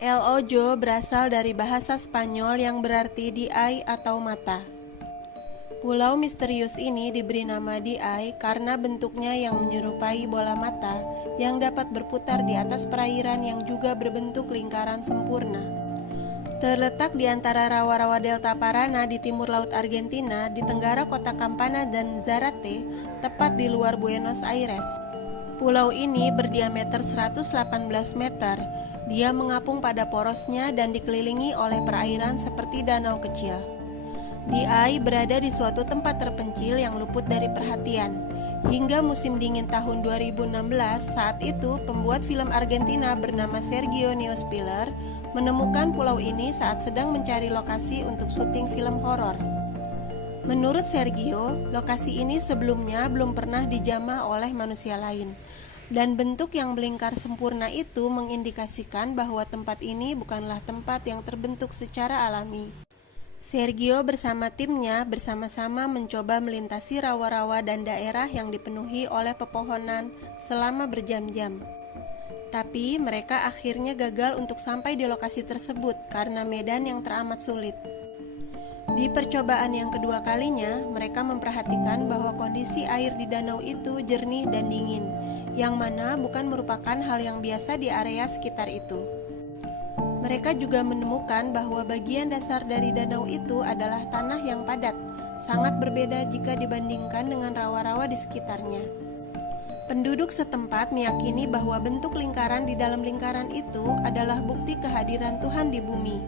El Ojo berasal dari bahasa Spanyol yang berarti di eye atau mata. Pulau misterius ini diberi nama di eye karena bentuknya yang menyerupai bola mata yang dapat berputar di atas perairan yang juga berbentuk lingkaran sempurna. Terletak di antara rawa-rawa Delta Parana di timur laut Argentina, di tenggara kota Campana dan Zárate, tepat di luar Buenos Aires. Pulau ini berdiameter 118 meter. Dia mengapung pada porosnya dan dikelilingi oleh perairan seperti danau kecil. Di Eye berada di suatu tempat terpencil yang luput dari perhatian. Hingga musim dingin tahun 2016, saat itu pembuat film Argentina bernama Sergio Niospiller menemukan pulau ini saat sedang mencari lokasi untuk syuting film horor. Menurut Sergio, lokasi ini sebelumnya belum pernah dijamah oleh manusia lain. Dan bentuk yang melingkar sempurna itu mengindikasikan bahwa tempat ini bukanlah tempat yang terbentuk secara alami. Sergio bersama timnya bersama-sama mencoba melintasi rawa-rawa dan daerah yang dipenuhi oleh pepohonan selama berjam-jam. Tapi mereka akhirnya gagal untuk sampai di lokasi tersebut karena medan yang teramat sulit. Di percobaan yang kedua kalinya, mereka memperhatikan bahwa kondisi air di danau itu jernih dan dingin, yang mana bukan merupakan hal yang biasa di area sekitar itu. Mereka juga menemukan bahwa bagian dasar dari danau itu adalah tanah yang padat, sangat berbeda jika dibandingkan dengan rawa-rawa di sekitarnya. Penduduk setempat meyakini bahwa bentuk lingkaran di dalam lingkaran itu adalah bukti kehadiran Tuhan di bumi.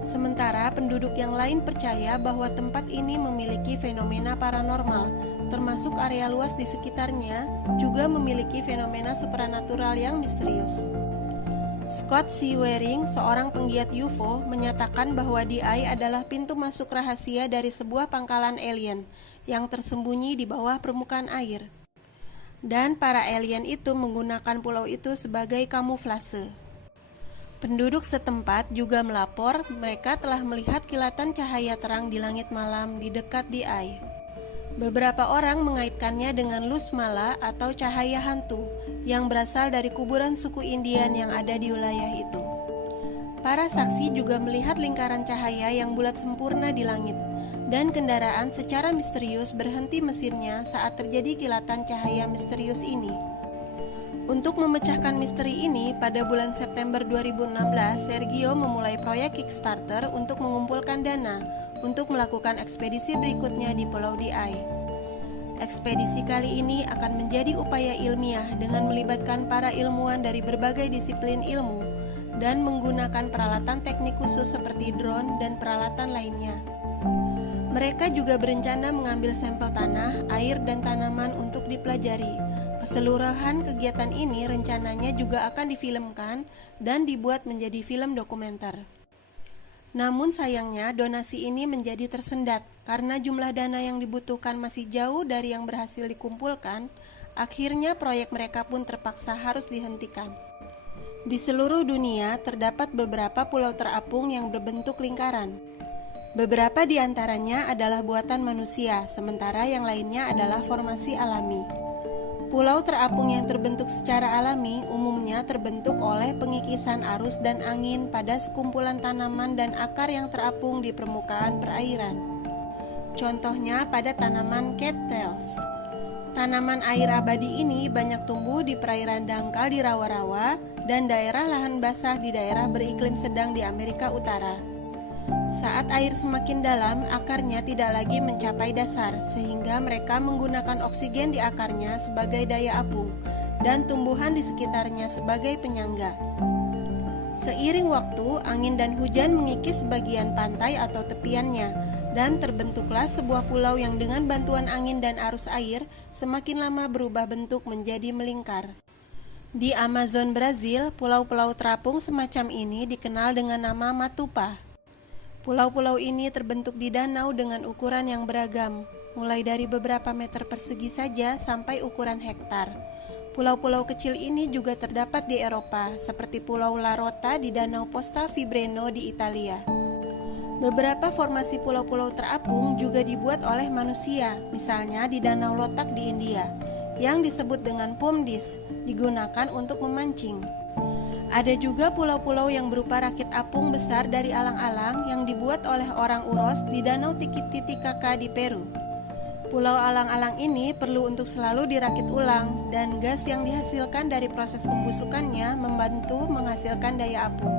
Sementara penduduk yang lain percaya bahwa tempat ini memiliki fenomena paranormal, termasuk area luas di sekitarnya juga memiliki fenomena supranatural yang misterius. Scott C. Waring, seorang penggiat UFO, menyatakan bahwa di Eye adalah pintu masuk rahasia dari sebuah pangkalan alien yang tersembunyi di bawah permukaan air. Dan para alien itu menggunakan pulau itu sebagai kamuflase. Penduduk setempat juga melapor mereka telah melihat kilatan cahaya terang di langit malam di dekat di Eye. Beberapa orang mengaitkannya dengan luz mala atau cahaya hantu yang berasal dari kuburan suku Indian yang ada di wilayah itu. Para saksi juga melihat lingkaran cahaya yang bulat sempurna di langit, dan kendaraan secara misterius berhenti mesinnya saat terjadi kilatan cahaya misterius ini. Untuk memecahkan misteri ini, pada bulan September 2016, Sergio memulai proyek Kickstarter untuk mengumpulkan dana untuk melakukan ekspedisi berikutnya di Pulau di Eye. Ekspedisi kali ini akan menjadi upaya ilmiah dengan melibatkan para ilmuwan dari berbagai disiplin ilmu dan menggunakan peralatan teknik khusus seperti drone dan peralatan lainnya. Mereka juga berencana mengambil sampel tanah, air, dan tanaman untuk dipelajari. Keseluruhan kegiatan ini rencananya juga akan difilmkan dan dibuat menjadi film dokumenter. Namun sayangnya donasi ini menjadi tersendat karena jumlah dana yang dibutuhkan masih jauh dari yang berhasil dikumpulkan. Akhirnya proyek mereka pun terpaksa harus dihentikan. Di seluruh dunia terdapat beberapa pulau terapung yang berbentuk lingkaran. Beberapa di antaranya adalah buatan manusia, sementara yang lainnya adalah formasi alami. Pulau terapung yang terbentuk secara alami umumnya terbentuk oleh pengikisan arus dan angin pada sekumpulan tanaman dan akar yang terapung di permukaan perairan. Contohnya pada tanaman cattails. Tanaman air abadi ini banyak tumbuh di perairan dangkal di rawa-rawa dan daerah lahan basah di daerah beriklim sedang di Amerika Utara. Saat air semakin dalam, akarnya tidak lagi mencapai dasar, sehingga mereka menggunakan oksigen di akarnya sebagai daya apung dan tumbuhan di sekitarnya sebagai penyangga. Seiring waktu, angin dan hujan mengikis bagian pantai atau tepiannya, dan terbentuklah sebuah pulau yang dengan bantuan angin dan arus air semakin lama berubah bentuk menjadi melingkar. Di Amazon, Brazil, pulau-pulau terapung semacam ini dikenal dengan nama Matupa. Pulau-pulau ini terbentuk di danau dengan ukuran yang beragam, mulai dari beberapa meter persegi saja sampai ukuran hektar. Pulau-pulau kecil ini juga terdapat di Eropa, seperti Pulau La Rota di Danau Posta Vibreno di Italia. Beberapa formasi pulau-pulau terapung juga dibuat oleh manusia, misalnya di Danau Lotak di India, yang disebut dengan Pomdis, digunakan untuk memancing. Ada juga pulau-pulau yang berupa rakit apung besar dari alang-alang yang dibuat oleh orang Uros di Danau Titicaca di Peru. Pulau alang-alang ini perlu untuk selalu dirakit ulang, dan gas yang dihasilkan dari proses pembusukannya membantu menghasilkan daya apung.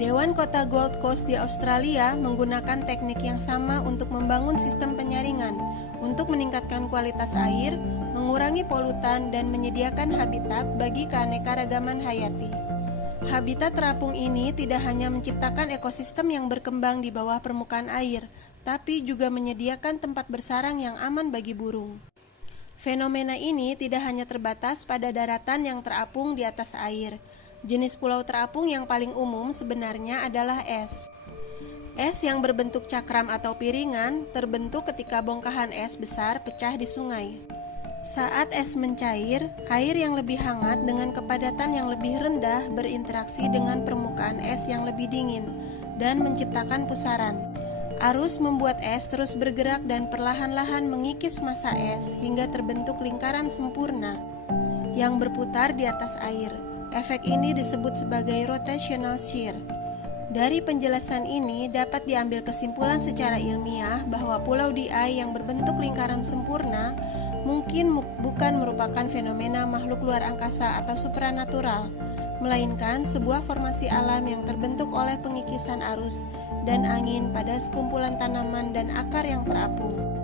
Dewan Kota Gold Coast di Australia menggunakan teknik yang sama untuk membangun sistem penyaringan untuk meningkatkan kualitas air, mengurangi polutan, dan menyediakan habitat bagi keanekaragaman hayati. Habitat terapung ini tidak hanya menciptakan ekosistem yang berkembang di bawah permukaan air, tapi juga menyediakan tempat bersarang yang aman bagi burung. Fenomena ini tidak hanya terbatas pada daratan yang terapung di atas air. Jenis pulau terapung yang paling umum sebenarnya adalah es. Es yang berbentuk cakram atau piringan terbentuk ketika bongkahan es besar pecah di sungai. Saat es mencair, air yang lebih hangat dengan kepadatan yang lebih rendah berinteraksi dengan permukaan es yang lebih dingin dan menciptakan pusaran. Arus membuat es terus bergerak dan perlahan-lahan mengikis massa es hingga terbentuk lingkaran sempurna yang berputar di atas air. Efek ini disebut sebagai rotational shear. Dari penjelasan ini dapat diambil kesimpulan secara ilmiah bahwa pulau di yang berbentuk lingkaran sempurna mungkin bukan merupakan fenomena makhluk luar angkasa atau supranatural, melainkan sebuah formasi alam yang terbentuk oleh pengikisan arus dan angin pada sekumpulan tanaman dan akar yang terapung.